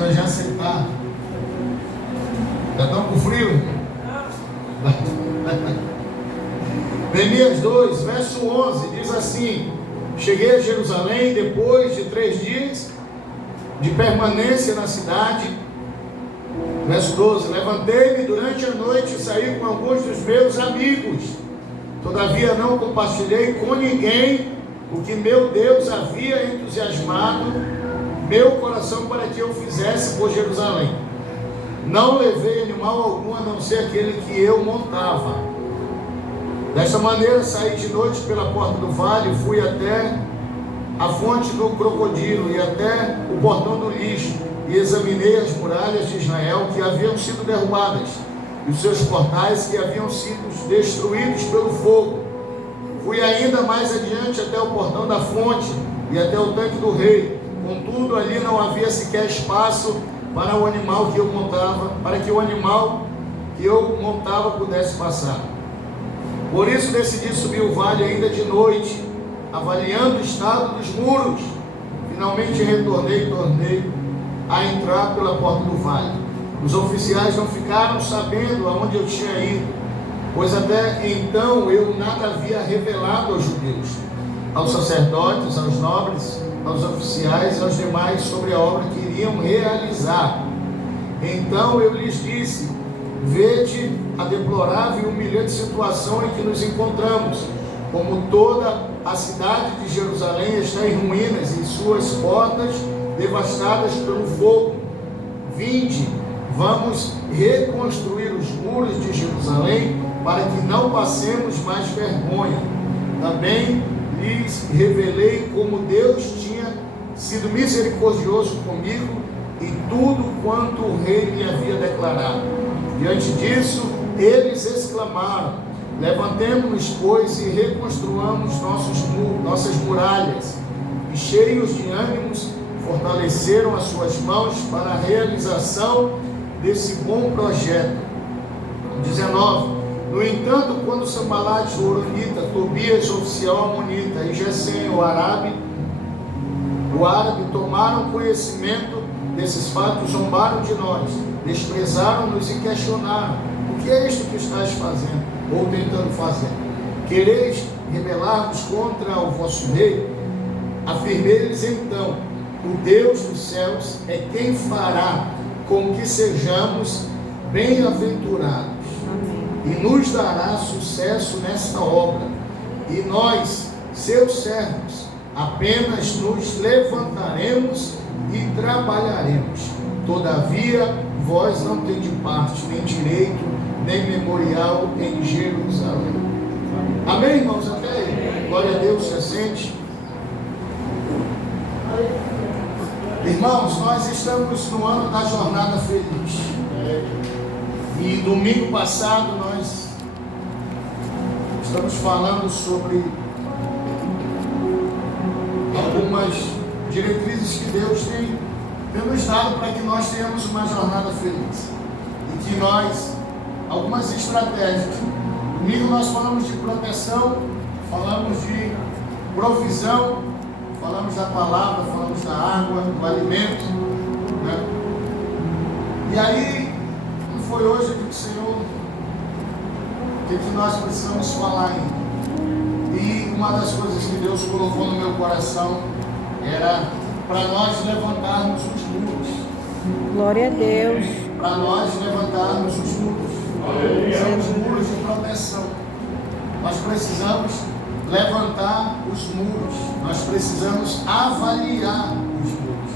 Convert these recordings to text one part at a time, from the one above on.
máscara já sentada. Já estão com frio? Neemias 2, verso 11, diz assim: cheguei a Jerusalém depois de 3 dias de permanência na cidade. Verso 12: levantei-me durante a noite e saí com alguns dos meus amigos. Todavia não compartilhei com ninguém o que meu Deus havia entusiasmado meu coração para que eu fizesse por Jerusalém. Não levei animal algum a não ser aquele que eu montava. Desta maneira saí de noite pela porta do vale, fui até a fonte do crocodilo e até o portão do lixo, e examinei as muralhas de Israel que haviam sido derrubadas, e os seus portais que haviam sido destruídos pelo fogo. Fui ainda mais adiante até o portão da fonte e até o tanque do rei. Contudo, ali não havia sequer espaço para o animal que eu montava, para que o animal que eu montava pudesse passar. Por isso decidi subir o vale ainda de noite, avaliando o estado dos muros. Finalmente tornei a entrar pela porta do vale. Os oficiais não ficaram sabendo aonde eu tinha ido, pois até então eu nada havia revelado aos judeus, aos sacerdotes, aos nobres, aos oficiais e aos demais sobre a obra que iriam realizar. Então eu lhes disse: vede a deplorável e humilhante situação em que nos encontramos, como toda a cidade de Jerusalém está em ruínas e suas portas devastadas pelo fogo. Vinde, vamos reconstruir os muros de Jerusalém para que não passemos mais vergonha. Também lhes revelei como Deus tinha sido misericordioso comigo e tudo quanto o rei me havia declarado. Diante disso, eles exclamaram: levantemo-nos, pois, e reconstruamos nossas muralhas. E cheios de ânimos, fortaleceram as suas mãos para a realização desse bom projeto. 19. No entanto, quando Sambalate, o horonita, Tobias, o oficial amonita, e Gesem, o árabe tomaram conhecimento desses fatos, zombaram de nós, desprezaram-nos e questionaram: o que é isto que estás fazendo, ou tentando fazer? Quereis rebelar-vos contra o vosso rei? Afirmei-lhes então: o Deus dos céus é quem fará com que sejamos bem-aventurados e nos dará sucesso nesta obra, e nós, seus servos, apenas nos levantaremos e trabalharemos. Todavia, vós não tendes parte, nem direito, nem memorial em Jerusalém. Amém, irmãos? Até aí. Glória a Deus, se assente. Irmãos, nós estamos no ano da jornada feliz. E domingo passado nós estamos falando sobre algumas diretrizes que Deus tem nos dado para que nós tenhamos uma jornada feliz. E que nós, algumas estratégias. Domingo nós falamos de proteção, falamos de provisão, falamos da palavra, falamos da água, do alimento, né? E aí, não foi hoje, eu digo: Senhor, o que nós precisamos falar ainda? E uma das coisas que Deus colocou no meu coração era para nós levantarmos os muros. Glória a Deus. Para nós levantarmos os muros. São os muros de proteção. Nós precisamos levantar os muros. Nós precisamos avaliar os muros.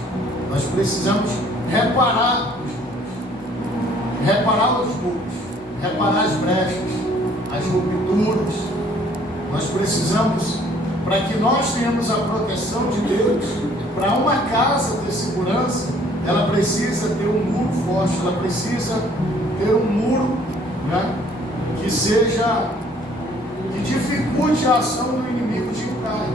Nós precisamos reparar os muros. Reparar os muros. Reparar as brechas, as rupturas. Nós precisamos, para que nós tenhamos a proteção de Deus, para uma casa ter segurança, ela precisa ter um muro forte, ela precisa ter um muro, né, que dificulte a ação do inimigo de entrar.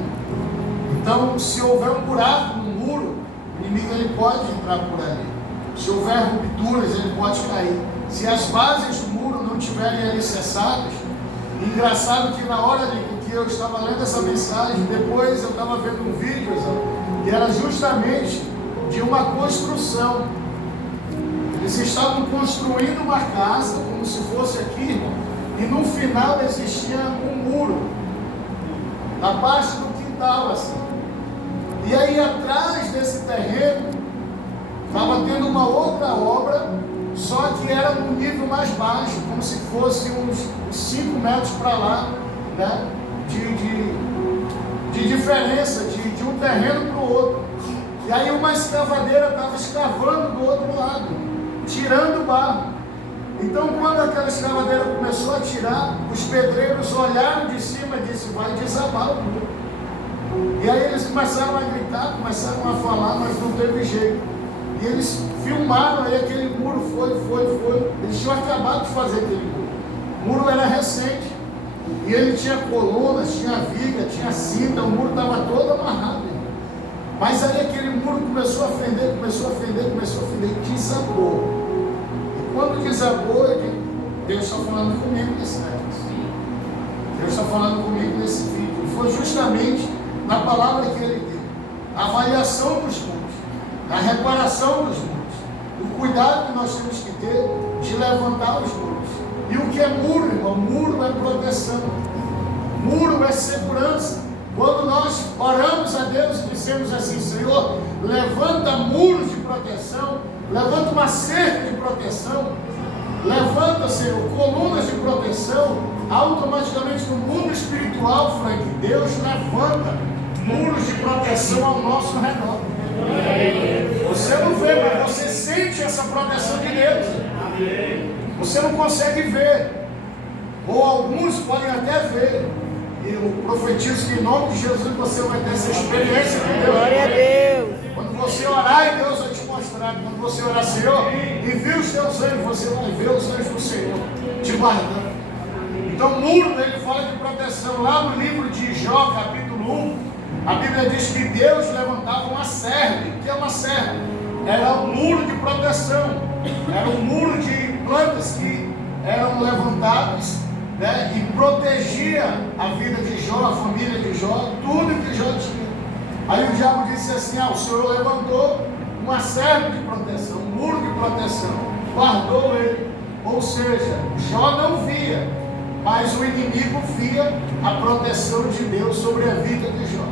Então, se houver um buraco no muro, o inimigo ele pode entrar por ali. Se houver rupturas, ele pode cair. Se as bases do muro não estiverem alicerçadas, engraçado que na hora que eu estava lendo essa mensagem, depois eu estava vendo um vídeo, que era justamente de uma construção Eles estavam construindo uma casa, como se fosse aqui, irmão, e no final existia um muro, na parte do quintal, assim. E aí atrás desse terreno, estava tendo uma outra obra, só que era num nível mais baixo, como se fosse uns 5 metros para lá, né? De diferença, de um terreno para o outro. E aí uma escavadeira estava escavando do outro lado, tirando barro. Então quando aquela escavadeira começou a tirar, os pedreiros olharam de cima e disseram: vai desabar o muro. E aí eles começaram a gritar, começaram a falar, mas não teve jeito. E eles filmaram aí aquele muro, foi. Eles tinham acabado de fazer aquele muro. O muro era recente. E ele tinha colunas, tinha viga, tinha cinta, o muro estava todo amarrado. Mas aí aquele muro começou a fender, e desabou. E quando desabou, Deus está falando comigo nesse negócio. Deus está falando comigo nesse vídeo. E foi justamente na palavra que ele deu. A avaliação dos muros, a reparação dos muros, o cuidado que nós temos que ter de levantar os muros. E o que é muro, irmão? Muro é proteção. Muro é segurança. Quando nós oramos a Deus e dizemos assim: Senhor, levanta muros de proteção, levanta uma cerca de proteção, levanta, Senhor, colunas de proteção, automaticamente no mundo espiritual, Frank, Deus levanta muros de proteção ao nosso redor. Você não vê, mas você sente essa proteção de Deus. Você não consegue ver, ou alguns podem até ver. E eu profetizo que em nome de Jesus você vai ter essa experiência com Deus. Glória a Deus. Quando você orar, Deus vai te mostrar. Quando você orar: Senhor, envia os teus anjos, você vai ver os anjos do Senhor te guardando. Então, muro, ele fala de proteção. Lá no livro de Jó, capítulo 1, a Bíblia diz que Deus levantava uma serve. O que é uma serve? Era um muro de proteção. Era um muro de plantas que eram levantadas, né, e protegia a vida de Jó, a família de Jó, tudo que Jó tinha. Aí o diabo disse assim: o Senhor levantou uma serve de proteção, um muro de proteção, guardou ele. Ou seja, Jó não via, mas o inimigo via a proteção de Deus sobre a vida de Jó.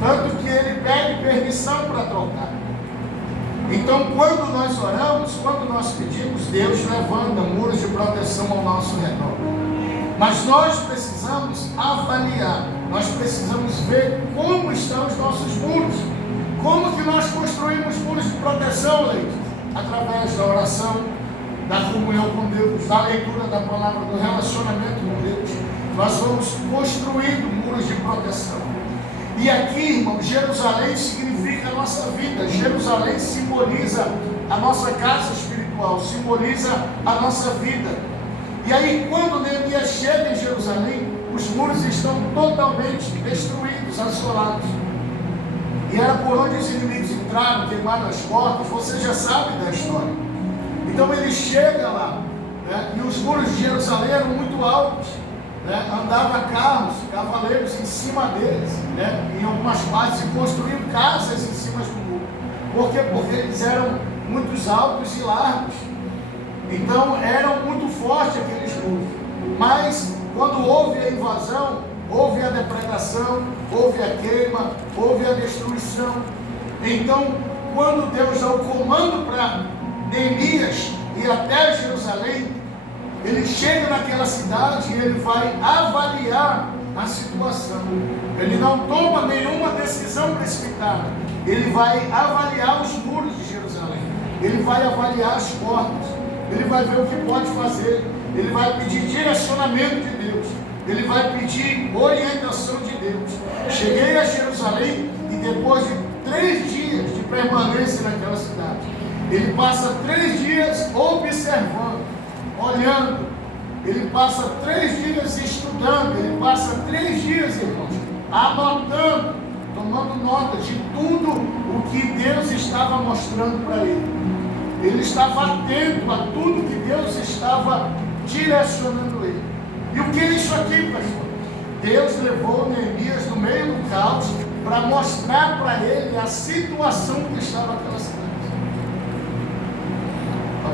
Tanto que ele pede permissão para trocar. Então, quando nós oramos, quando nós pedimos, Deus levanta muros de proteção ao nosso redor. Mas nós precisamos avaliar, nós precisamos ver como estão os nossos muros. Como que nós construímos muros de proteção, Leite? Através da oração, da comunhão com Deus, da leitura da palavra, do relacionamento com Deus. Nós vamos construindo muros de proteção. E aqui, irmão, Jerusalém significa a nossa vida. Jerusalém simboliza a nossa casa espiritual, simboliza a nossa vida. E aí, quando Neemias chega em Jerusalém, os muros estão totalmente destruídos, assolados. E era por onde os inimigos entraram, queimaram as portas. Você já sabe da história. Então ele chega lá, né, e os muros de Jerusalém eram muito altos. Né, andava carros, cavaleiros em cima deles, né, em algumas partes, e construíam casas em cima do muro. Por quê? Porque eles eram muito altos e largos. Então eram muito fortes aqueles muros. Mas quando houve a invasão, houve a depredação, houve a queima, houve a destruição. Então, quando Deus dá o comando para Neemias ir até Jerusalém, ele chega naquela cidade e ele vai avaliar a situação. Ele não toma nenhuma decisão precipitada. Ele vai avaliar os muros de Jerusalém. Ele vai avaliar as portas. Ele vai ver o que pode fazer. Ele vai pedir direcionamento de Deus. Ele vai pedir orientação de Deus. Cheguei a Jerusalém e depois de 3 dias de permanência naquela cidade, ele passa 3 dias observando, olhando. Ele passa 3 dias estudando. Ele passa 3 dias, irmãos, anotando, tomando nota de tudo o que Deus estava mostrando para ele. Ele estava atento a tudo que Deus estava direcionando ele. E o que é isso aqui, pastor? Deus levou Neemias no meio do caos para mostrar para ele a situação que estava naquela cidade.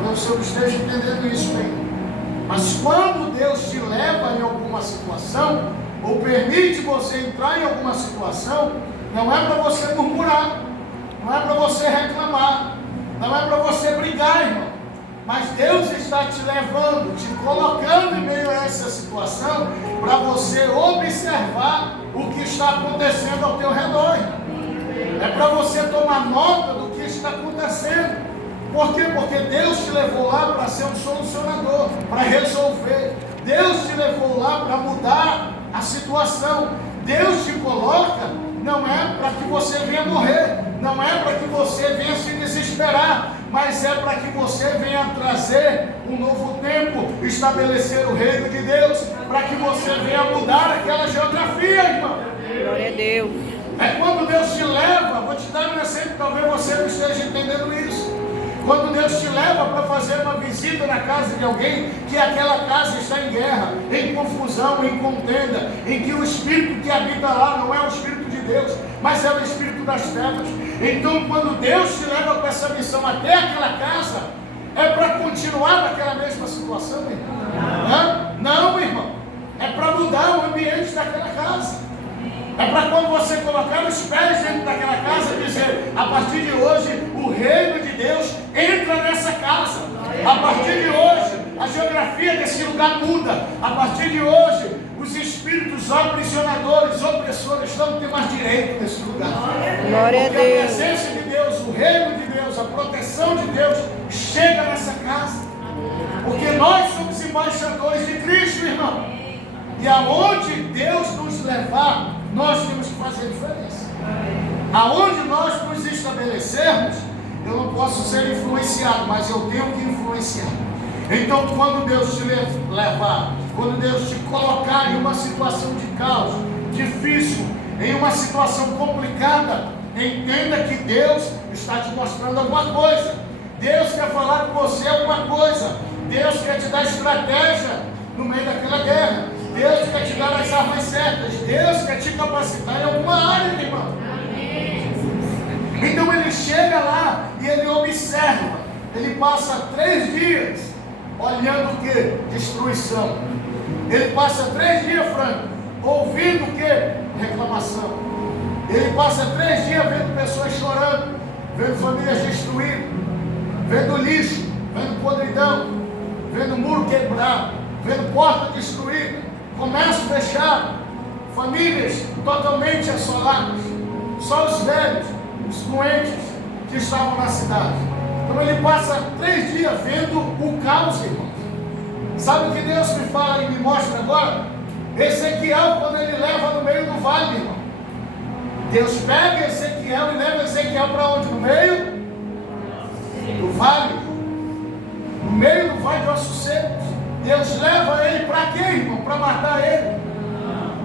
Talvez o senhor esteja entendendo isso bem. Mas quando Deus te leva em alguma situação, ou permite você entrar em alguma situação, não é para você murmurar, não é para você reclamar, não é para você brigar, irmão. Mas Deus está te levando, te colocando em meio a essa situação, para você observar o que está acontecendo ao teu redor, irmão. É para você tomar nota do que está acontecendo. Por quê? Porque Deus te levou lá para ser um solucionador, para resolver. Deus te levou lá para mudar a situação. Deus te coloca, não é para que você venha morrer, não é para que você venha se desesperar, mas é para que você venha trazer um novo tempo, estabelecer o reino de Deus, para que você venha mudar aquela geografia, irmão. Glória a Deus. É quando Deus te leva, vou te dar um exemplo, talvez você não esteja entendendo isso. Quando Deus te leva para fazer uma visita na casa de alguém, que aquela casa está em guerra, em confusão, em contenda, em que o espírito que habita lá não é o espírito de Deus, mas é o espírito das trevas. Então, quando Deus te leva para essa missão até aquela casa, é para continuar naquela mesma situação, irmão? Não, irmão. É para mudar o ambiente daquela casa. É para quando você colocar os pés dentro daquela casa, dizer, a partir de hoje, o reino de Deus entra nessa casa. A partir de hoje, a geografia desse lugar muda. A partir de hoje, os espíritos aprisionadores, opressores, não têm mais direito nesse lugar. Glória a Porque a Deus. presença de Deus, o reino de Deus, a proteção de Deus, chega nessa casa. Porque nós somos embaixadores de Cristo, irmão. E aonde Deus nos levar, nós temos que fazer a diferença. Aonde nós nos estabelecermos, eu não posso ser influenciado, mas eu tenho que influenciar. Então, quando Deus te levar, quando Deus te colocar em uma situação de caos, difícil, em uma situação complicada, entenda que Deus está te mostrando alguma coisa. Deus quer falar com você alguma coisa. Deus quer te dar estratégia no meio daquela guerra. Deus quer te dar as armas certas. Deus quer te capacitar em alguma área, meu irmão. Então ele chega lá e ele observa. Ele passa 3 dias olhando o que? Destruição. Ele passa 3 dias, Franco, ouvindo o que? Reclamação. Ele passa 3 dias vendo pessoas chorando, vendo famílias destruídas, vendo lixo, vendo podridão, vendo muro quebrado, vendo porta destruída, comércio fechado, famílias totalmente assoladas, só os velhos, os doentes que estavam na cidade. Então ele passa 3 dias vendo o caos, irmãos. Sabe o que Deus me fala e me mostra agora? Ezequiel, quando ele leva no meio do vale, irmão. Deus pega Ezequiel e leva Ezequiel para onde? No meio do vale. No meio do vale de ossos secos. Deus leva ele para quê, irmão? Para matar ele.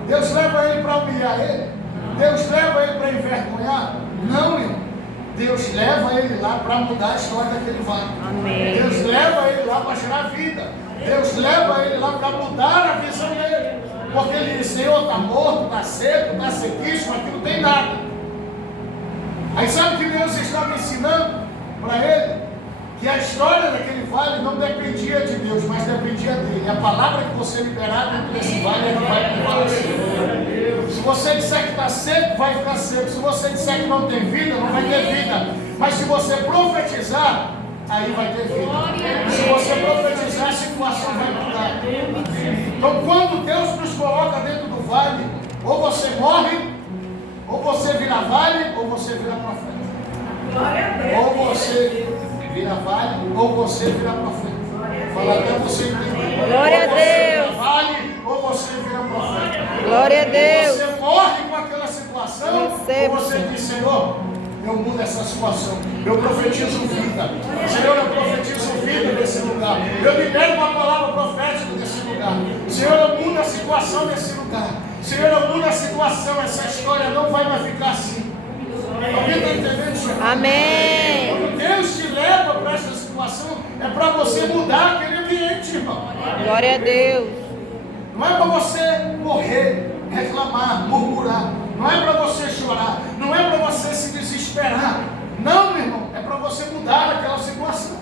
Deus leva ele para humilhar ele. Deus leva ele para envergonhar. Não, irmão. Deus leva ele lá para mudar a história daquele vale. Amém. Deus leva ele lá para gerar vida. Deus leva ele lá para mudar a visão dele. Porque ele diz, Senhor, está morto, está seco, está sequíssimo, aqui não tem nada. Aí sabe o que Deus está me ensinando para ele? Que a história daquele vale não dependia de Deus, mas dependia dele. A palavra que você liberar dentro desse vale é que vai prevalecer. Se você disser que está seco, vai ficar seco. Se você disser que não tem vida, não vai ter vida. Mas se você profetizar, aí vai ter vida. Se você profetizar, a situação vai mudar. Então, quando Deus nos coloca dentro do vale, ou você morre, ou você vira vale, ou você vira profeta. Ou você vira vale, ou você vira profeta. Fala até você entender. Glória a Deus. Vira vale, ou você vira profeta. Glória a Deus. Você morre com aquela situação, Receba, ou você diz, Senhor, eu mudo essa situação. Eu profetizo vida. Senhor, eu profetizo vida nesse lugar. Eu libero uma palavra profética nesse lugar. Senhor, eu mudo a situação nesse lugar. Senhor, eu mudo a situação. Essa história não vai mais ficar assim. Alguém está entendendo, Senhor? Amém. Quando Deus te leva para essa situação, é para você mudar aquele ambiente, irmão. Glória a Deus. Não é para você morrer, reclamar, murmurar. Não é para você chorar. Não é para você se desesperar. Não, meu irmão. É para você mudar aquela situação.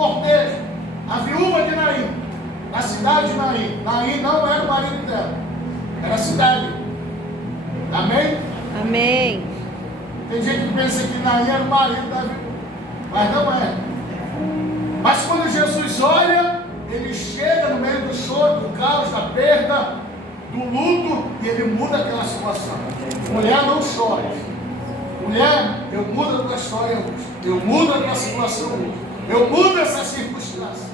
cortejo. A viúva de Naim, na cidade de Naim. Naim não era o marido dela, era a cidade. Amém? Amém. Tem gente que pensa que Naim era o marido da viúva, mas não é. Mas quando Jesus olha, ele chega no meio do choro, do caos, da perda, do luto, e ele muda aquela situação. Mulher, não chore. Mulher, eu mudo a tua história hoje. Eu mudo a tua situação hoje. Eu mudo essa circunstância.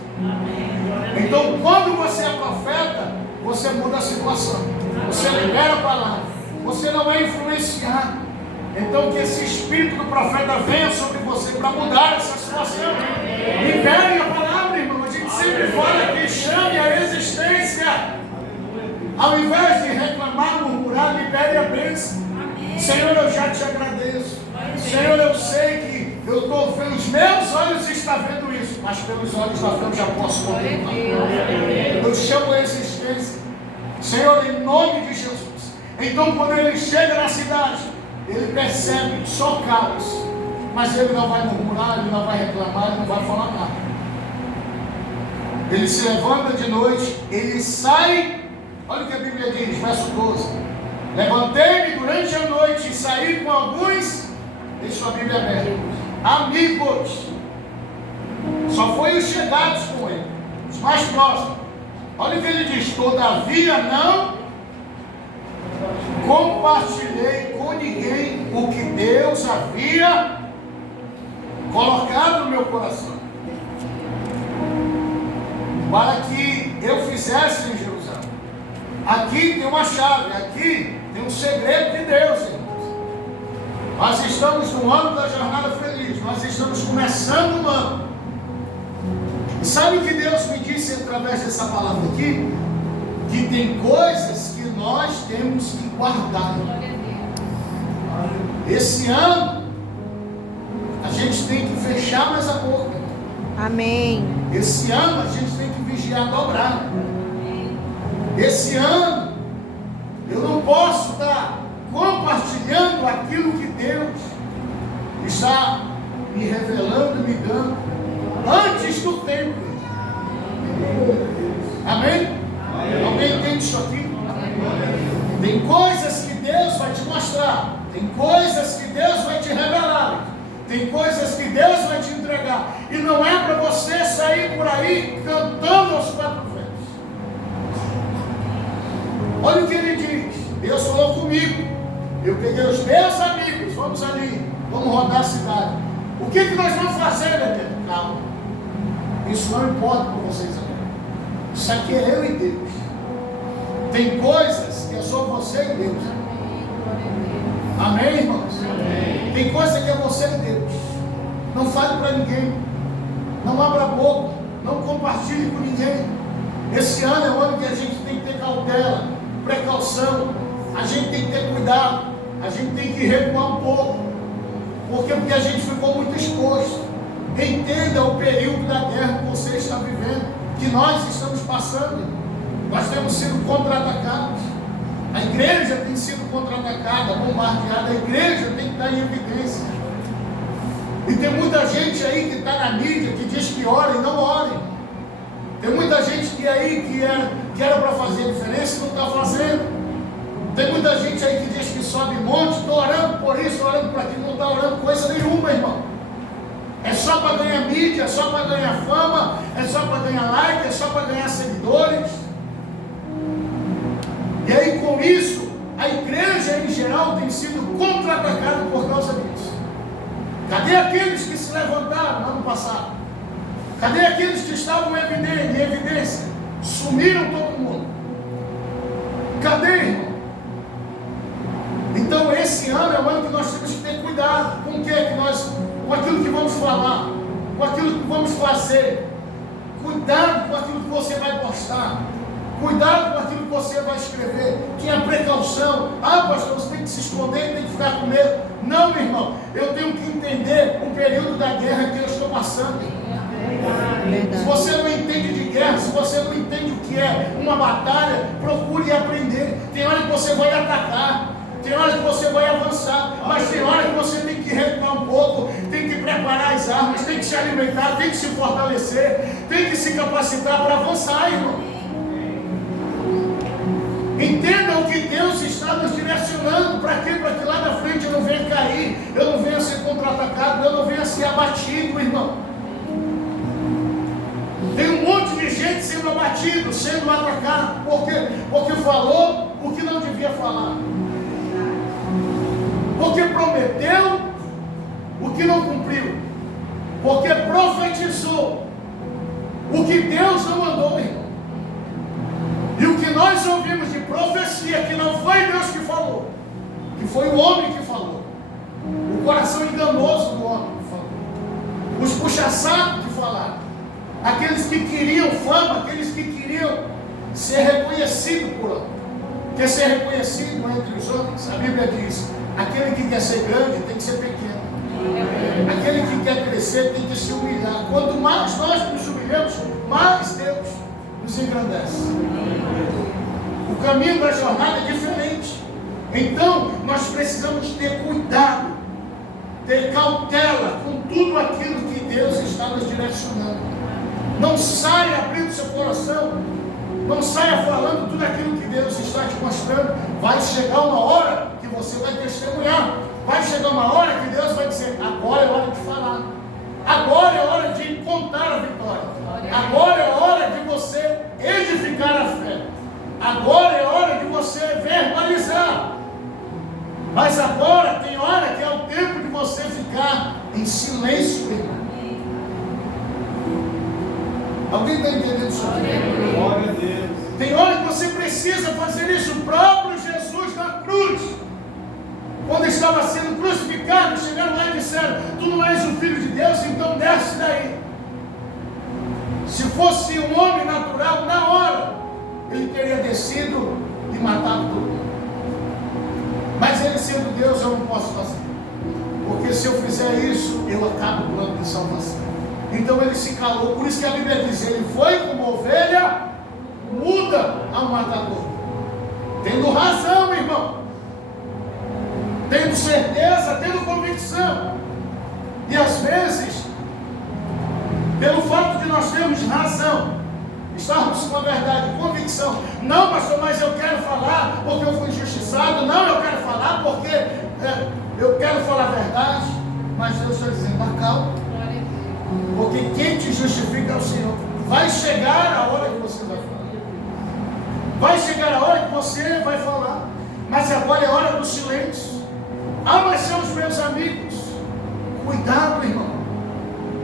Então, quando você é profeta, você muda a situação. Você libera a palavra. Você não é influenciado. Então, que esse espírito do profeta venha sobre você para mudar essa situação. Libere a palavra, irmão. A gente sempre fala que chame a existência. Ao invés de reclamar, murmurar, libere a bênção. Senhor, eu já te agradeço. Senhor, eu sei que eu estou vendo, os meus olhos estão vendo isso, mas pelos olhos da fé eu já posso contemplar. Eu chamo a existência. Senhor, em nome de Jesus. Então, quando ele chega na cidade, ele percebe só caos, mas ele não vai murmurar, ele não vai reclamar, ele não vai falar nada. Ele se levanta de noite, ele sai. Olha o que a Bíblia diz, verso 12. Levantei-me durante a noite e saí com alguns, deixa a Bíblia aberta, amigos. Só foi os chegados com ele, os mais próximos. Olha o que ele diz: todavia não compartilhei com ninguém o que Deus havia colocado no meu coração, para que eu fizesse em Jerusalém. Aqui tem uma chave, aqui tem um segredo de Deus, irmãos. Nós estamos no ano da jornada feliz, nós estamos começando um ano. E sabe o que Deus me disse através dessa palavra aqui? Que tem coisas que nós temos que guardar. Esse ano, a gente tem que fechar mais a boca. Amém. Esse ano, a gente tem que vigiar dobrado. Esse ano, eu não posso estar compartilhando aquilo que Deus está me revelando, me dando, antes do tempo. Amém? Alguém entende isso aqui? Tem coisas que Deus vai te mostrar, tem coisas que Deus vai te revelar, tem coisas que Deus vai te entregar, e não é para você sair por aí cantando aos quatro ventos. Olha o que ele diz. Deus falou comigo. Eu peguei os meus amigos. Vamos ali. Vamos rodar a cidade. O que nós vamos fazer, Bebeto? Calma. Isso não importa para vocês agora. Isso aqui é eu e Deus. Tem coisas que é só você e Deus. Amém, irmãos? Amém. Tem coisa que é você e Deus. Não fale para ninguém. Não abra a boca. Não compartilhe com ninguém. Esse ano é o ano que a gente tem que ter cautela, precaução, a gente tem que ter cuidado, a gente tem que recuar um pouco. Porque a gente ficou muito exposto. Entenda o período da guerra que você está vivendo, que nós estamos passando. Nós temos sido contra-atacados. A igreja tem sido contra-atacada, bombardeada. A igreja tem que estar em evidência. E tem muita gente aí que está na mídia, que diz que ora e não ora. Tem muita gente que aí que era para fazer a diferença e não está fazendo. Tem muita gente aí que diz que sobe monte, estou orando por isso, orando por aquilo, não está orando coisa nenhuma, irmão. É só para ganhar mídia, é só para ganhar fama, é só para ganhar like, é só para ganhar seguidores. E aí com isso, a igreja em geral tem sido contra-atacada por causa disso. Cadê aqueles que se levantaram no ano passado? Cadê aqueles que estavam em evidência? Sumiram todo mundo. Cadê, irmão? Então esse ano é o ano que nós temos que ter cuidado com o que é que nós, com aquilo que vamos falar, com aquilo que vamos fazer. Cuidado com aquilo que você vai postar. Cuidado com aquilo que você vai escrever. Tenha precaução. Ah, pastor, você tem que se esconder, tem que ficar com medo. Não, meu irmão, eu tenho que entender o período da guerra que eu estou passando. Se você não entende de guerra, se você não entende o que é uma batalha, procure aprender. Tem hora que você vai atacar, tem hora que você vai avançar, mas tem hora que você tem que recuar um pouco, tem que preparar as armas, tem que se alimentar, tem que se fortalecer, tem que se capacitar para avançar, irmão. Entenda o que Deus está nos direcionando. Para quê? Para que lá na frente eu não venha cair, eu não venha ser contra-atacado, eu não venha ser abatido, irmão. Tem um monte de gente sendo abatido, sendo atacado, porque falou o que não devia falar, porque prometeu o que não cumpriu, porque profetizou o que Deus não mandou, irmão. E o que nós ouvimos de profecia, que não foi Deus que falou, que foi o homem que falou, o coração enganoso do homem que falou, os puxa-sacos que falaram, aqueles que queriam fama, aqueles que queriam ser reconhecidos por homem. Quer ser reconhecido entre os homens? A Bíblia diz: aquele que quer ser grande tem que ser pequeno, aquele que quer crescer tem que se humilhar. Quanto mais nós nos humilhamos, mais Deus nos engrandece. O caminho da jornada é diferente. Então nós precisamos ter cuidado, ter cautela com tudo aquilo que Deus está nos direcionando. Não saia abrindo seu coração, não saia falando tudo aquilo que Deus está te mostrando. Vai chegar uma hora que você vai testemunhar, vai chegar uma hora que Deus vai dizer: agora é hora de falar, agora é hora de contar a vitória, agora é hora de você edificar a fé, agora é hora de você verbalizar. Mas agora tem hora que é o tempo de você ficar em silêncio, irmão. Alguém está entendendo isso aqui? Glória a Deus. Tem hora que você precisa fazer isso. O próprio Jesus na cruz, quando estava sendo crucificado, chegaram lá e disseram: tu não és o Filho de Deus, então desce daí. Se fosse um homem natural, na hora ele teria descido e matado todo mundo. Mas ele sendo Deus, eu não posso fazer, porque se eu fizer isso, eu acabo o plano de salvação. Então ele se calou. Por isso que a Bíblia diz: ele foi como ovelha muda ao matador. Tendo razão, irmão, tendo certeza, tendo convicção. E às vezes, pelo fato de nós termos razão, estarmos com a verdade, convicção: não, pastor, mas eu quero falar porque eu fui injustiçado, não, eu quero falar porque eu quero falar a verdade. Mas Deus está dizendo: acalma, porque quem te justifica é o Senhor. Vai chegar a hora que você vai falar, vai chegar a hora que você vai falar, mas agora é hora do silêncio. Ah, mas são os meus amigos. Cuidado, irmão,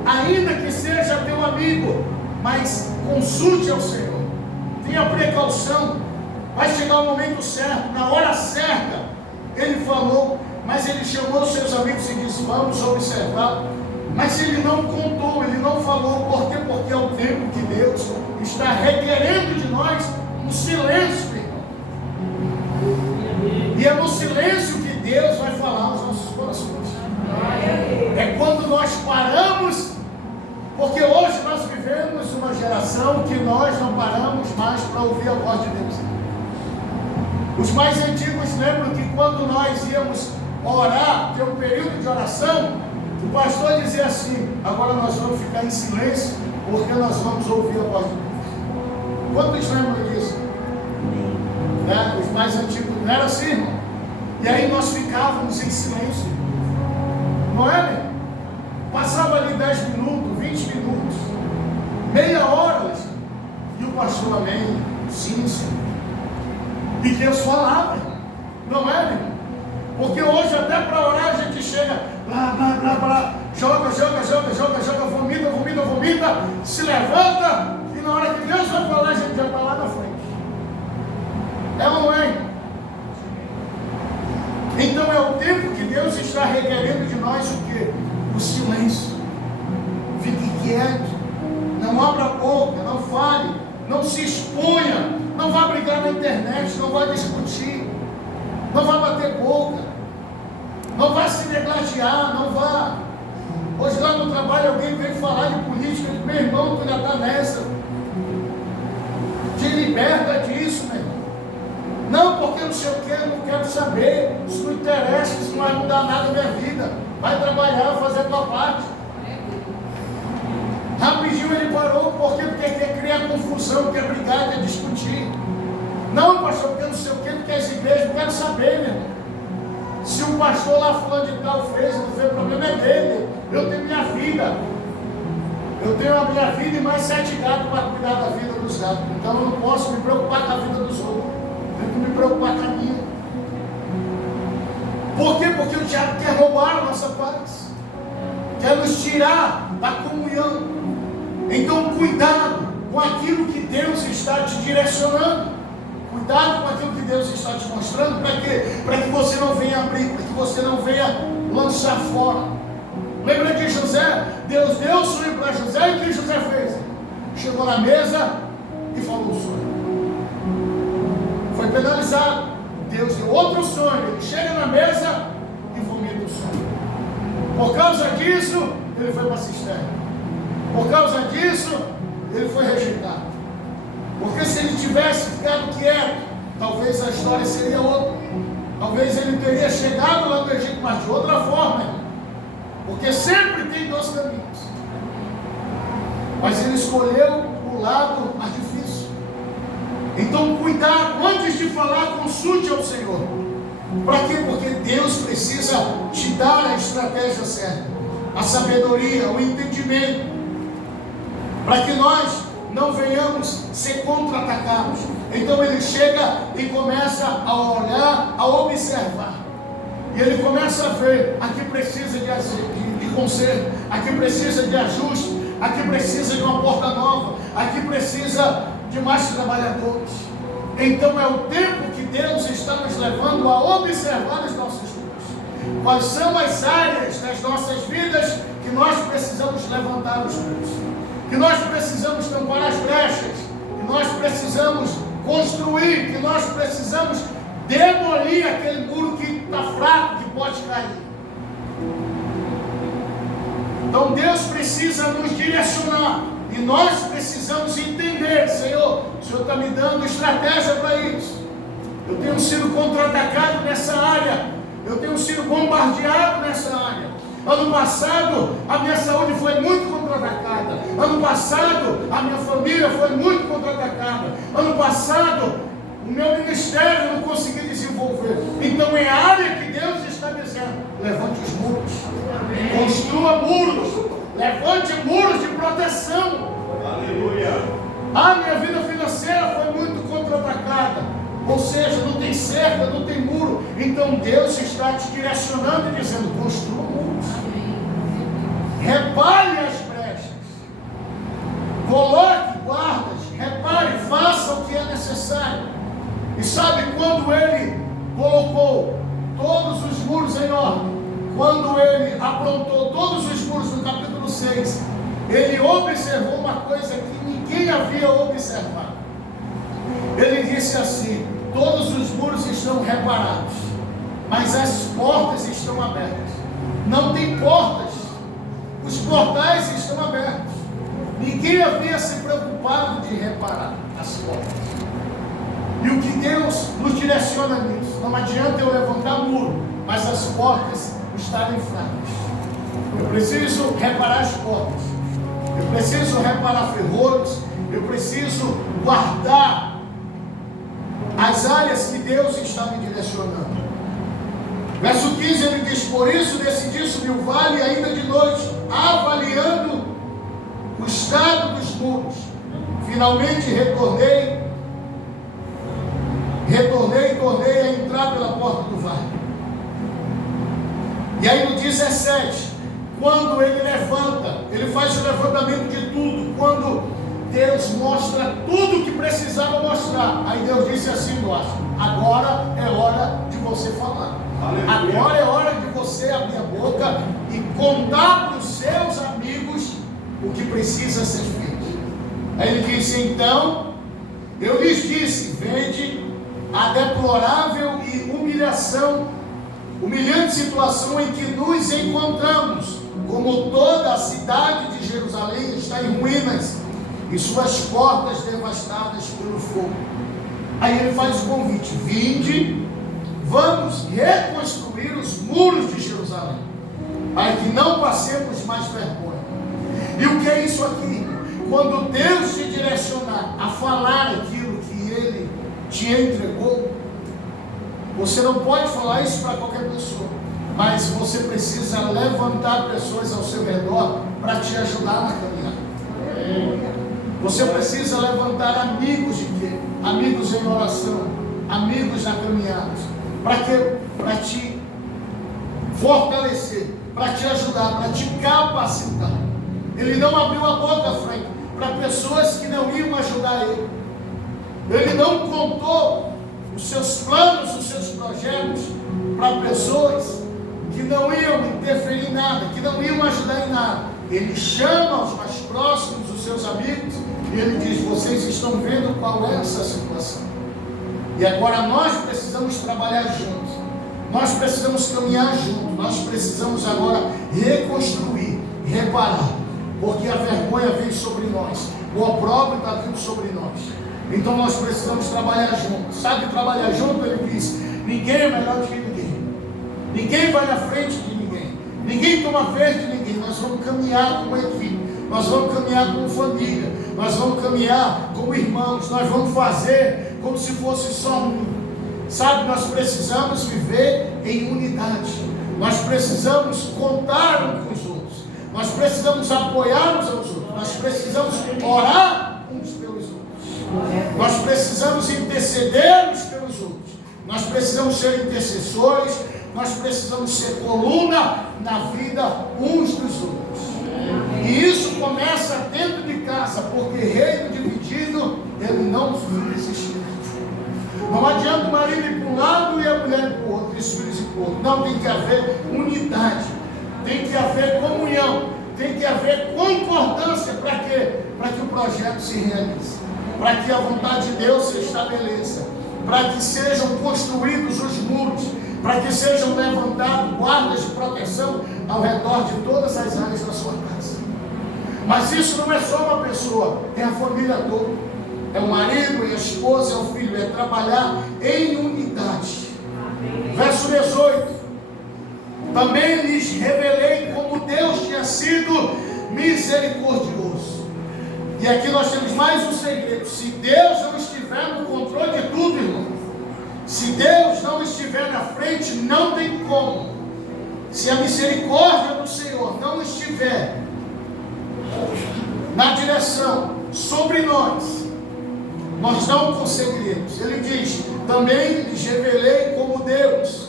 ainda que seja teu amigo, mas consulte ao Senhor, tenha precaução. Vai chegar o momento certo, na hora certa. Ele falou, mas ele chamou os seus amigos e disse: vamos observar. Mas ele não contou, ele não falou. Por quê? Porque é o tempo que Deus está requerendo de nós um silêncio, irmão. E é no silêncio que Deus vai falar aos nossos corações. É quando nós paramos, porque hoje nós vivemos uma geração que nós não paramos mais para ouvir a voz de Deus. Os mais antigos lembram que quando nós íamos orar, ter um período de oração, o pastor dizia assim: agora nós vamos ficar em silêncio, porque nós vamos ouvir a voz de Deus. Quantos lembram disso? Né? Os mais antigos não era assim, irmão. E aí nós ficávamos em silêncio, não é, né? Passava ali 10 minutos, 20 minutos, meia hora, e o pastor: amém, sim, sim. E Deus falava, não é, né? Porque hoje até para orar a gente chega, blá, blá, blá, blá, joga, vomita, se levanta, e na hora que Deus vai falar, a gente já está lá na frente. É ou não é? Então é o tempo que Deus está requerendo de nós o quê? O silêncio. Fique quieto, não abra a boca, não fale, não se exponha, não vá brigar na internet, não vá discutir, não vá bater boca, não vá se degladiar, não vá. Hoje lá no trabalho alguém veio falar de política, eu digo: meu irmão, tu já está nessa, te liberta disso, meu irmão. Não, porque não sei o que, eu não quero saber, isso não interessa, isso não vai mudar nada na minha vida. Vai trabalhar, fazer a tua parte. confusão, quer brigar, quer discutir. Não, pastor, porque não sei o que, porque as igrejas, não quero saber, meu irmão. Se o pastor lá fulano de tal fez, não fez, o problema é dele. Eu tenho minha vida. Eu tenho a minha vida e mais 7 gatos para cuidar da vida dos gatos. Então eu não posso me preocupar com a vida dos outros. Eu tenho que me preocupar com a minha. Por quê? Porque o diabo quer roubar a nossa paz. Quer nos tirar da comunhão. Então cuidado com aquilo que Deus está te direcionando. Cuidado com aquilo que Deus está te mostrando. Para quê? Para que você não venha abrir, para que você não venha lançar fora. Lembra de José? Deus deu o sonho para José e o que José fez? Chegou na mesa e falou o sonho. Foi penalizado. Deus deu outro sonho. Ele chega na mesa e vomita o sonho. Por causa disso, ele foi para a cisterna. Por causa disso, ele foi rejeitado. Porque se ele tivesse ficado quieto, talvez a história seria outra. Talvez ele teria chegado lá no Egito, mas de outra forma. Porque sempre tem 2 caminhos. Mas ele escolheu o lado mais difícil. Então cuidado, antes de falar, consulte ao Senhor. Para quê? Porque Deus precisa te dar a estratégia certa, a sabedoria, o entendimento, para que nós não venhamos ser contra-atacados. Então ele chega e começa a olhar, a observar. E ele começa a ver, aqui precisa de conserto, aqui precisa de ajuste, aqui precisa de uma porta nova, aqui precisa de mais trabalhadores. Então é o tempo que Deus está nos levando a observar as nossas vidas. Quais são as áreas das nossas vidas que nós precisamos levantar os muros, que nós precisamos tampar as brechas, que nós precisamos construir, que nós precisamos demolir aquele muro que está fraco, que pode cair. Então Deus precisa nos direcionar e nós precisamos entender, Senhor, o Senhor está me dando estratégia para isso. Eu tenho sido contra-atacado nessa área, eu tenho sido bombardeado nessa área. Ano passado a minha saúde foi muito contra-atacada. Ano passado a minha família foi muito contra-atacada. Ano passado o meu ministério eu não consegui desenvolver. Então é a área que Deus está dizendo: levante os muros, construa muros, levante muros de proteção. Aleluia. A minha vida financeira foi muito contra-atacada. Ou seja, não tem cerca, não tem muro. Então Deus está te direcionando e dizendo: construa muros, repare as brechas, coloque guardas, repare, faça o que é necessário. E sabe quando ele colocou todos os muros em ordem, quando ele aprontou todos os muros no capítulo 6, ele observou uma coisa que ninguém havia observado. Ele disse assim: todos os muros estão reparados, mas as portas estão abertas. Não tem portas, os portais estão abertos. Ninguém havia se preocupado de reparar as portas. E o que Deus nos direciona nisso? Não adianta eu levantar muro, mas as portas estarem fracas. Eu preciso reparar as portas. Eu preciso reparar ferrolhos. Eu preciso guardar as áreas que Deus está me direcionando. Verso 15 ele diz: por isso decidi subir o vale ainda de noite, avaliando o estado dos muros. Finalmente retornei e tornei a entrar pela porta do vale. E aí no 17, quando ele levanta, ele faz o levantamento de tudo. Quando Deus mostra tudo o que precisava mostrar, aí Deus disse assim: Duarte, agora é hora de você falar. Aleluia. Agora é hora de você abrir a boca e contar para os seus amigos o que precisa ser feito. Aí ele disse: então eu lhes disse, vede a deplorável e humilhante situação em que nos encontramos, como toda a cidade de Jerusalém está em ruínas e suas portas devastadas pelo fogo. Aí ele faz o convite: vinde, vamos reconstruir os muros de Jerusalém, para que não passemos mais vergonha. E o que é isso aqui? quando Deus te direcionar a falar aquilo que Ele te entregou, você não pode falar isso para qualquer pessoa, mas você precisa levantar pessoas ao seu redor para te ajudar na caminhada. Você precisa levantar amigos de quê? Amigos em oração, amigos na caminhada. Para quê? Para te fortalecer, para te ajudar, para te capacitar. Ele não abriu a boca, Frank, para pessoas que não iam ajudar ele. Ele não contou os seus planos, os seus projetos para pessoas que não iam interferir em nada, que não iam ajudar em nada. Ele chama os mais próximos, os seus amigos, e ele diz: vocês estão vendo qual é essa situação. E agora nós precisamos trabalhar juntos. Nós precisamos caminhar juntos. Nós precisamos agora reconstruir, reparar. Porque a vergonha vem sobre nós. O opróbrio está vindo sobre nós. Então nós precisamos trabalhar juntos. Sabe trabalhar junto? Ele diz: ninguém é melhor do que ninguém. Ninguém vai na frente de ninguém. Ninguém toma vez de ninguém. Nós vamos caminhar como equipe. Nós vamos caminhar como família. Nós vamos caminhar como irmãos. Nós vamos fazer como se fosse só um. Sabe, nós precisamos viver em unidade. Nós precisamos contar uns com os outros. Nós precisamos apoiar uns aos outros. Nós precisamos orar uns pelos outros. Nós precisamos interceder uns pelos outros. Nós precisamos ser intercessores. Nós precisamos ser coluna na vida uns dos outros. E isso começa dentro de casa, porque reino dividido, ele não existe. Não adianta o marido ir para um lado e a mulher ir para o outro, e os filhos ir para o outro. Não, tem que haver unidade, tem que haver comunhão, tem que haver concordância para que o projeto se realize, para que a vontade de Deus se estabeleça, para que sejam construídos os muros, para que sejam levantados guardas de proteção ao redor de todas as áreas da sua casa. Mas isso não é só uma pessoa, é a família toda. É o marido, é a esposa, é o filho, é trabalhar em unidade. Verso 18: também lhes revelei como Deus tinha sido misericordioso. E aqui nós temos mais um segredo: se Deus não estiver no controle de tudo, irmão, se Deus não estiver na frente, não tem como. Se a misericórdia do Senhor não estiver na direção sobre nós não conseguiremos. Ele diz: também lhes revelei como Deus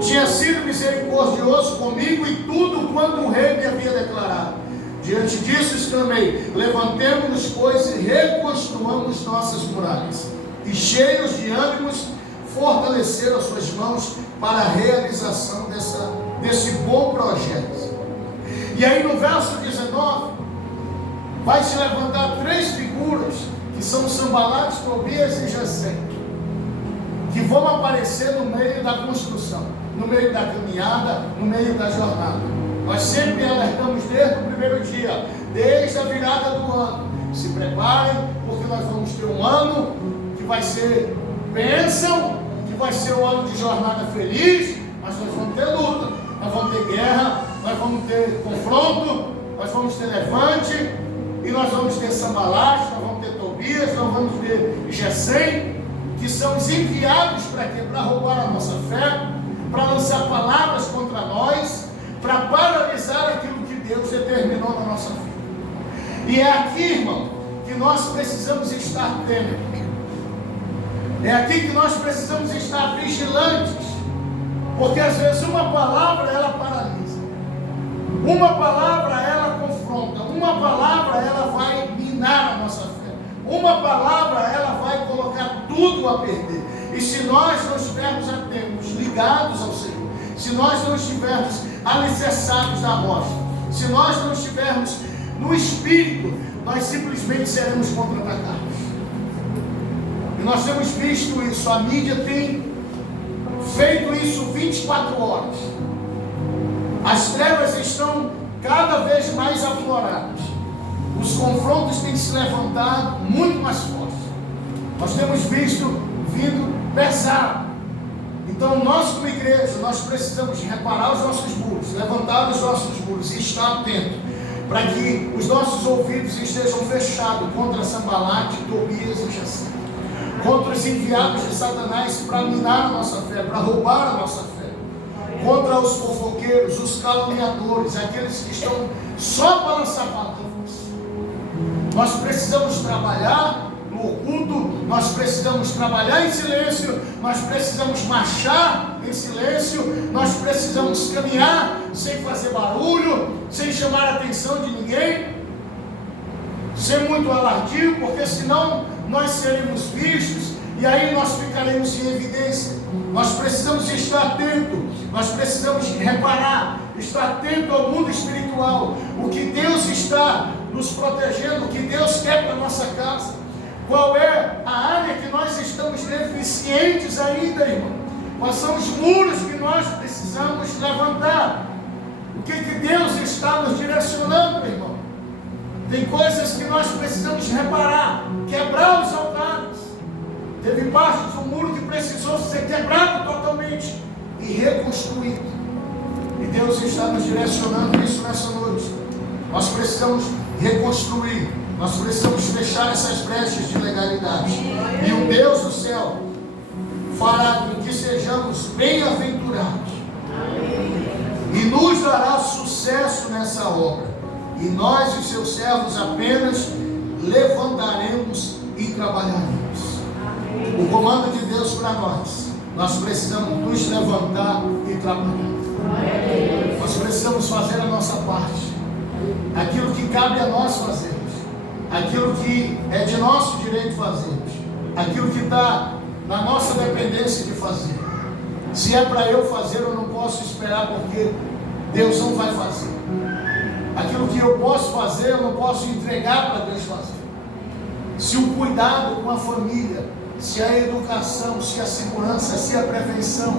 tinha sido misericordioso comigo e tudo quanto o rei me havia declarado. Diante disso exclamei: levantemo-nos, pois, e reconstruamos nossas muralhas. E cheios de ânimos, fortaleceram as suas mãos para a realização desse bom projeto. E aí no verso 19, vai se levantar três figuras, que são Sanbalat, Tobias e Gesem, que vão aparecer no meio da construção, no meio da caminhada, no meio da jornada. Nós sempre alertamos desde o primeiro dia, desde a virada do ano: se preparem, porque nós vamos ter um ano que vai ser bênção, que vai ser um ano de jornada feliz, mas nós vamos ter luta, nós vamos ter guerra, nós vamos ter confronto, nós vamos ter levante, e nós vamos ter Sanbalat, nós vamos ter Tobias, nós vamos ter Gesem, que são os enviados para quê? Para roubar a nossa fé, para lançar palavras contra nós, para paralisar aquilo que Deus determinou na nossa vida. E é aqui, irmão, que nós precisamos estar atentos. É aqui que nós precisamos estar vigilantes, porque às vezes uma palavra ela paralisa, uma palavra ela confronta, uma palavra ela vai minar a nossa fé, uma palavra ela vai colocar tudo a perder. E se nós não estivermos atentos, ligados ao Senhor, se nós não estivermos alicerçados na rocha, se nós não estivermos no Espírito, nós simplesmente seremos contra-atacados. E nós temos visto isso, a mídia tem feito isso 24 horas. As trevas estão cada vez mais afloradas. Os confrontos têm se levantado muito mais fortes. Nós temos visto vindo pesado. Então nós como igreja, nós precisamos reparar os nossos muros, levantar os nossos muros e estar atento. para que os nossos ouvidos estejam fechados contra Sambalate, Tobias e Gesem, contra os enviados de Satanás para minar a nossa fé, para roubar a nossa fé, contra os fofoqueiros, os caluniadores, aqueles que estão só para lançar palavras. Nós precisamos trabalhar no oculto, nós precisamos trabalhar em silêncio, nós precisamos marchar em silêncio, nós precisamos caminhar sem fazer barulho, sem chamar a atenção de ninguém, sem muito alardio, porque senão nós seremos vistos e aí nós ficaremos em evidência. Nós precisamos estar atentos, nós precisamos reparar, estar atento ao mundo espiritual, o que Deus está nos protegendo, o que Deus quer para a nossa casa. Qual é a área que nós estamos deficientes ainda, irmão? Quais são os muros que nós precisamos levantar? O que Deus está nos direcionando, irmão? Tem coisas que nós precisamos reparar, quebrar os altares. Teve parte do muro que precisou ser quebrado totalmente e reconstruído. E Deus está nos direcionando isso nessa noite. Nós precisamos reconstruir, nós precisamos fechar essas brechas de legalidade. E o Deus do céu fará com que sejamos bem-aventurados e nos dará sucesso nessa obra. E nós, os seus servos, apenas levantaremos e trabalharemos. O comando de Deus para nós precisamos nos levantar e trabalhar. Nós precisamos fazer a nossa parte. Aquilo que cabe a nós fazermos, aquilo que é de nosso direito fazermos, aquilo que está na nossa dependência de fazer. Se é para eu fazer, eu não posso esperar, porque Deus não vai fazer. Aquilo que eu posso fazer, eu não posso entregar para Deus fazer. Se o cuidado com a família, se a educação, se a segurança, se a prevenção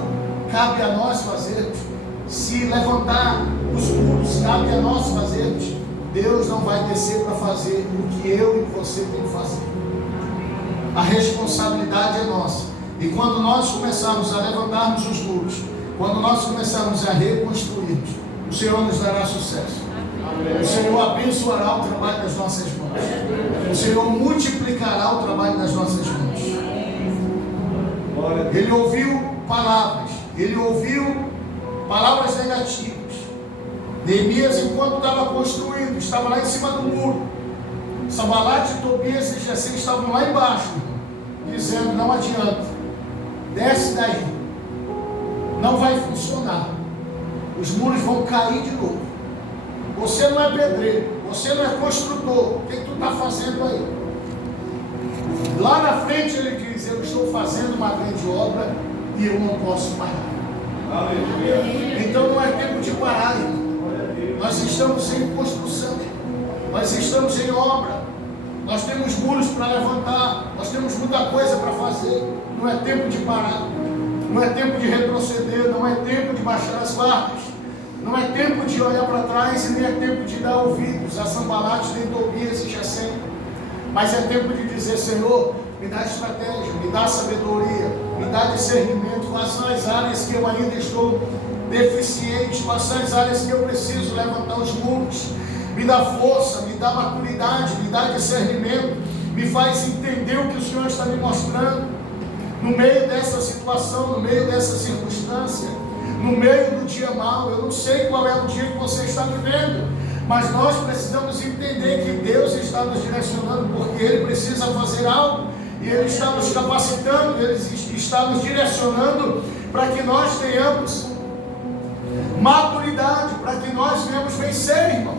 cabe a nós fazermos, se levantar os muros cabe a nós fazermos, Deus não vai descer para fazer o que eu e você tem que fazer. A responsabilidade é nossa. E quando nós começarmos a levantarmos os muros, quando nós começarmos a reconstruirmos, o Senhor nos dará sucesso. O Senhor abençoará o trabalho das nossas mãos. O Senhor multiplicará o trabalho das nossas mãos. Ele ouviu palavras, ele ouviu palavras negativas. Neemias, enquanto estava construindo, estava lá em cima do muro. Sambalate, Tobias e Gesem estavam lá embaixo, dizendo: não adianta, desce daí, não vai funcionar, os muros vão cair de novo. Você não é pedreiro, você não é construtor, o que tu está fazendo aí? Lá na frente ele diz: eu estou fazendo uma grande obra e eu não posso parar. Aleluia. Então não é tempo de parar, irmão. Nós estamos em construção, nós estamos em obra, nós temos muros para levantar, nós temos muita coisa para fazer. Não é tempo de parar, não é tempo de retroceder, não é tempo de baixar as guardas, não é tempo de olhar para trás e nem é tempo de dar ouvidos a Sambalate, nem Tobias e Gesem, mas é tempo de dizer: Senhor, me dá estratégia, me dá sabedoria, me dá discernimento. Quais são as áreas que eu ainda estou deficiente, quais são as áreas que eu preciso levantar os muros? Me dá força, me dá maturidade, me dá discernimento, me faz entender o que o Senhor está me mostrando no meio dessa situação, no meio dessa circunstância, no meio do dia mau. Eu não sei qual é o dia que você está vivendo, mas nós precisamos entender que Deus está nos direcionando, porque Ele precisa fazer algo, e Ele está nos capacitando, Ele está nos direcionando para que nós tenhamos maturidade, para que nós venhamos vencer, irmão,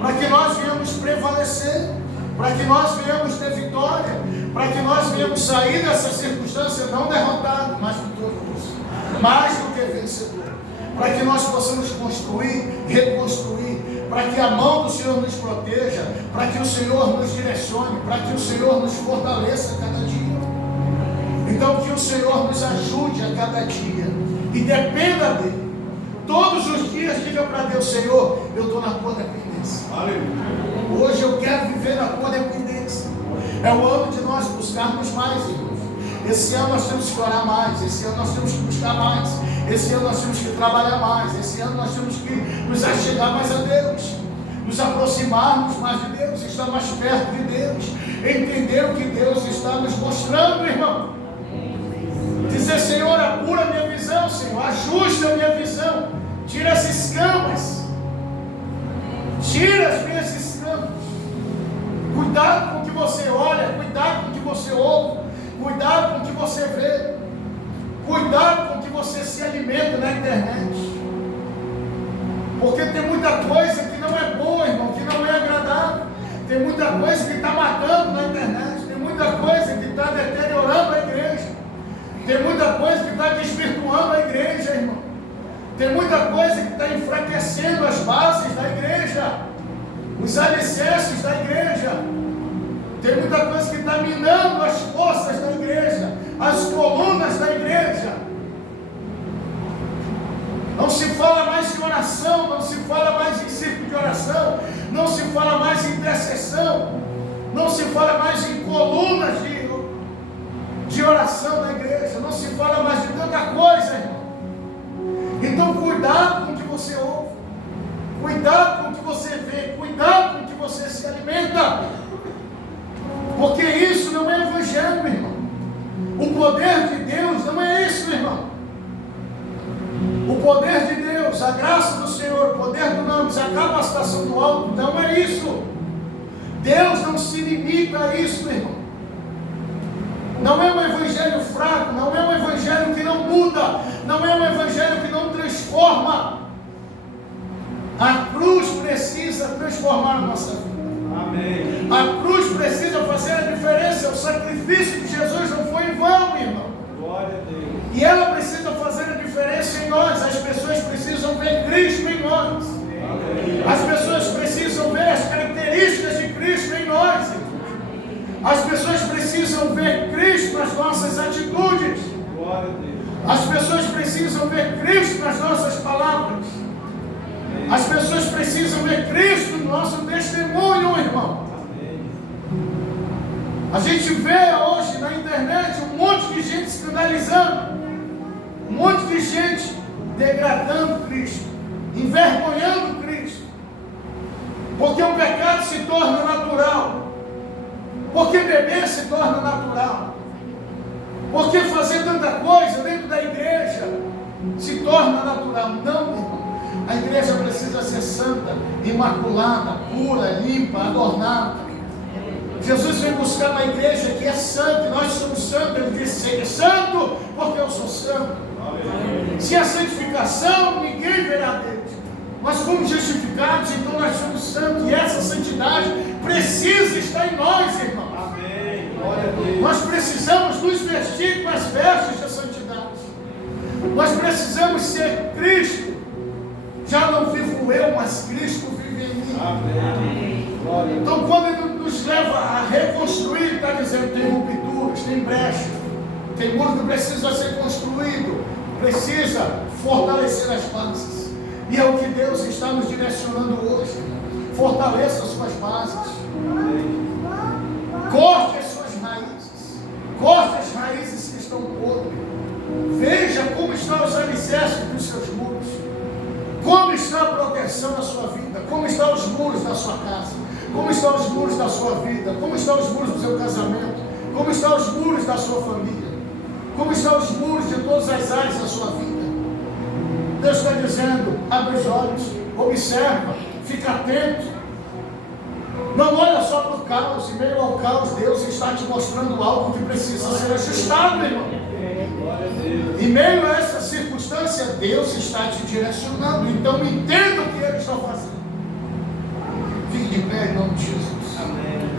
para que nós venhamos prevalecer, para que nós venhamos ter vitória, para que nós venhamos sair dessa circunstância não derrotado, mas vitorioso, mais do que vencedor, para que nós possamos construir, reconstruir, para que a mão do Senhor nos proteja, para que o Senhor nos direcione, para que o Senhor nos fortaleça a cada dia. Então que o Senhor nos ajude a cada dia e dependa dEle. Todos os dias diga para Deus: Senhor, eu estou na tua dependência. Aleluia. Hoje eu quero viver na tua dependência. É o ano de nós buscarmos mais, irmãos. Esse ano nós temos que orar mais, esse ano nós temos que buscar mais, esse ano nós temos que trabalhar mais, esse ano nós temos que nos achegar mais a Deus. nos aproximarmos mais de Deus, estar mais perto de Deus, entender o que Deus está nos mostrando, irmão. Dizer: Senhor, apura minha visão, Senhor, ajusta a minha visão, tira as escamas, tira as minhas escamas. Cuidado com o que você olha, cuidado com o que você ouve, cuidado com o que você vê, cuidado com o que você se alimenta na internet. Porque tem muita coisa que não é boa, irmão, que não é agradável. Tem muita coisa que está matando na internet. Tem muita coisa que está deteriorando a igreja. Tem muita coisa que está desvirtuando a igreja, irmão. Tem muita coisa que está enfraquecendo as bases da igreja, os alicerces da igreja. Tem muita coisa que está minando as forças da igreja, as colunas da igreja. Não se fala mais em oração, não se fala mais em círculo de oração, não se fala mais em intercessão, não se fala mais em colunas de oração na igreja, não se fala mais de tanta coisa, irmão. Então cuidado com o que você ouve, cuidado com o que você vê, cuidado com o que você se alimenta, porque isso não é evangelho, irmão. O poder de Deus não é isso, irmão. O poder de Deus, a graça do Senhor, o poder do nome, a capacitação do alto, não é isso. Deus não se limita a isso, irmão. Não é um evangelho fraco, não é um evangelho que não muda, não é um evangelho que não transforma. A cruz precisa transformar a nossa vida. Amém. A cruz precisa fazer a diferença. O sacrifício de Jesus não foi em vão, irmão. Glória a Deus. E ela precisa fazer a diferença em nós. As pessoas precisam ver Cristo em nós. Amém. As pessoas precisam ver as características de Cristo em nós. As pessoas precisam ver Cristo nas nossas atitudes. Glória a Deus. As pessoas precisam ver Cristo nas nossas palavras. Amém. As pessoas precisam ver Cristo no nosso testemunho, irmão. Amém. A gente vê hoje na internet um monte de gente escandalizando, um monte de gente degradando Cristo, envergonhando Cristo, porque o pecado se torna natural, porque beber se torna natural, porque fazer tanta coisa dentro da igreja se torna natural. Não, irmão. A igreja precisa ser santa, imaculada, pura, limpa, adornada. Jesus vem buscar uma igreja que é santa, e nós somos santos. Ele disse: seja santo, porque eu sou santo. Amém. Se a santificação, ninguém verá Deus. Nós fomos justificados, então nós somos santos. E essa santidade precisa estar em nós, irmãos. Amém. Glória a Deus. Nós precisamos nos vestir com as vestes da santidade. Nós precisamos ser Cristo. Já não vivo eu, mas Cristo vive em mim. Amém. Então, quando Ele nos leva a reconstruir, está dizendo: tem rupturas, tem brecha, tem muro que precisa ser construído, precisa fortalecer as bases. E é o que Deus está nos direcionando hoje. Fortaleça as suas bases. Corte as suas raízes. Corte as raízes que estão podres. Veja como estão os alicerces dos seus muros. Como está a proteção na sua vida? Como estão os muros da sua casa? Como estão os muros da sua vida? Como estão os muros do seu casamento? Como estão os muros da sua família? Como estão os muros de todas as áreas da sua vida? Deus está dizendo: abre os olhos, observa, fica atento. Não olha só para o caos. Em meio ao caos, Deus está te mostrando algo que precisa ser ajustado, irmão. Em meio a essa circunstância, Deus está te direcionando. Então entenda o que Ele está fazendo. Fique de pé em nome de Jesus. Amém.